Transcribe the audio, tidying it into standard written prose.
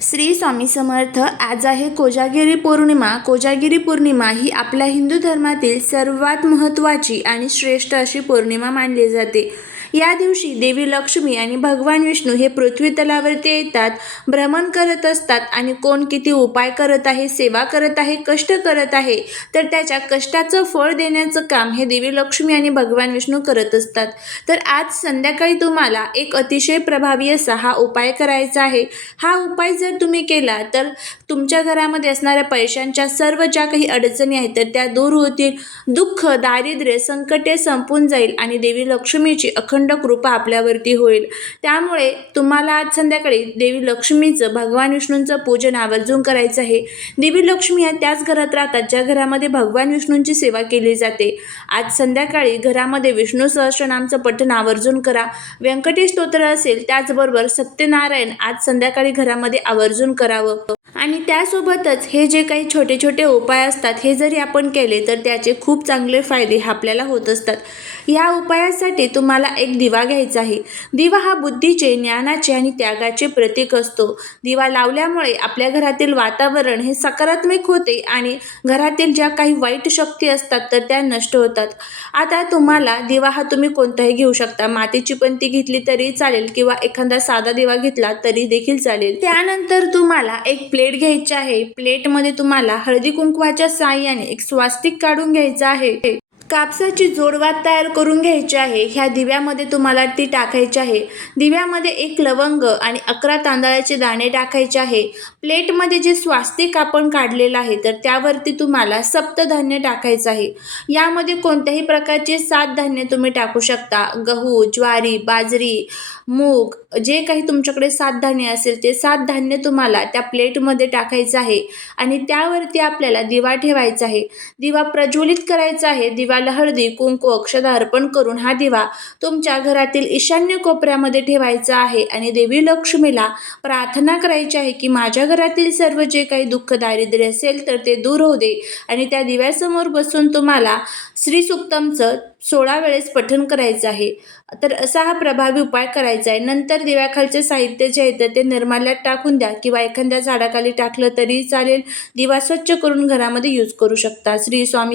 श्री स्वामी समर्थ. आज आहे कोजागिरी पौर्णिमा. कोजागिरी पौर्णिमा ही आपल्या हिंदू धर्मातील सर्वात महत्त्वाची आणि श्रेष्ठ अशी पौर्णिमा मानली जाते. या दिवशी देवी लक्ष्मी आणि भगवान विष्णू हे पृथ्वी तलावरती येतात, भ्रमण करत असतात आणि कोण किती उपाय करत आहे, सेवा करत आहे, कष्ट करत आहे, तर त्याच्या कष्टाचं फळ देण्याचं काम हे देवी लक्ष्मी आणि भगवान विष्णू करत असतात. तर आज संध्याकाळी तुम्हाला एक अतिशय प्रभावी असा हा उपाय करायचा आहे. हा उपाय जर तुम्ही केला तर तुमच्या घरामध्ये असणाऱ्या पैशांच्या सर्व ज्या काही अडचणी आहेत तर त्या दूर होतील. दुःख, दारिद्र्य, संकटे संपून जाईल आणि देवी लक्ष्मीची अखंड कृपा आपल्यावरती होईल. त्यामुळे तुम्हाला आज संध्याकाळी देवी लक्ष्मीचं, भगवान विष्णूंचं पूजन आवर्जून करायचं आहे. देवी लक्ष्मी या त्याच घरात राहतात ज्या घरामध्ये भगवान विष्णूंची सेवा केली जाते. आज संध्याकाळी घरामध्ये विष्णू सहस्त्रनामचं पठण आवर्जून करा. व्यंकटेश स्तोत्र असेल, त्याचबरोबर सत्यनारायण आज संध्याकाळी घरामध्ये आवर्जून करावं. आणि त्यासोबतच हे जे काही छोटे छोटे उपाय असतात हे जरी आपण केले तर त्याचे खूप चांगले फायदे आपल्याला होत असतात. या उपायासाठी तुम्हाला एक दिवा घ्यायचा आहे. दिवा हा बुद्धीचे, ज्ञानाचे आणि त्यागाचे प्रतीक असतो. दिवा लावल्यामुळे आपल्या घरातील वातावरण हे सकारात्मक होते आणि घरातील ज्या काही वाईट शक्ती असतात तर त्या नष्ट होतात. आता तुम्हाला दिवा हा तुम्ही कोणताही घेऊ शकता. मातीची पंती घेतली तरी चालेल किंवा एखादा साधा दिवा घेतला तरी देखील चालेल. त्यानंतर तुम्हाला एक प्लेट घ्यायची आहे. प्लेटमध्ये तुम्हाला हळदी कुंकवाच्या साहाय्याने एक स्वास्तिक काढून घ्यायचं आहे. कापसाची जोडवात तयार करून घ्यायची आहे. ह्या दिव्यामध्ये तुम्हाला ती टाकायची आहे. दिव्यामध्ये एक लवंग आणि 11 तांदळाचे दाणे टाकायचे आहे. प्लेटमध्ये जे स्वास्तिक आपण काढलेलं आहे तर त्यावरती तुम्हाला सप्तधान्य टाकायचं आहे. यामध्ये कोणत्याही प्रकारचे 7 धान्य तुम्ही टाकू शकता. गहू, ज्वारी, बाजरी, मूग, जे काही तुमच्याकडे 7 धान्य असेल ते 7 धान्य तुम्हाला त्या प्लेटमध्ये टाकायचं आहे आणि त्यावरती आपल्याला दिवा ठेवायचा आहे. दिवा प्रज्वलित करायचा आहे. दिव्याला हळदी, कुंकू, अक्षता अर्पण करून हा दिवा तुमच्या घरातील ईशान्य कोपऱ्यामध्ये ठेवायचा आहे आणि देवी लक्ष्मीला प्रार्थना करायची आहे की माझ्या घरातील सर्व जे काही दुःख, दारिद्र्य असेल तर ते दूर होऊ दे. आणि त्या दिव्यासमोर बसून तुम्हाला श्री सूक्तमचं 16 वेळेस पठण करायचं आहे. तर असा हा प्रभावी उपाय करायचा आहे. नंतर दिव्याखालचे साहित्य जे आहे तर ते निर्माल्यात टाकून द्या किंवा एखाद्या झाडाखाली टाकलं तरी चालेल. दिवा स्वच्छ करून घरामध्ये यूज करू शकता. श्री स्वामी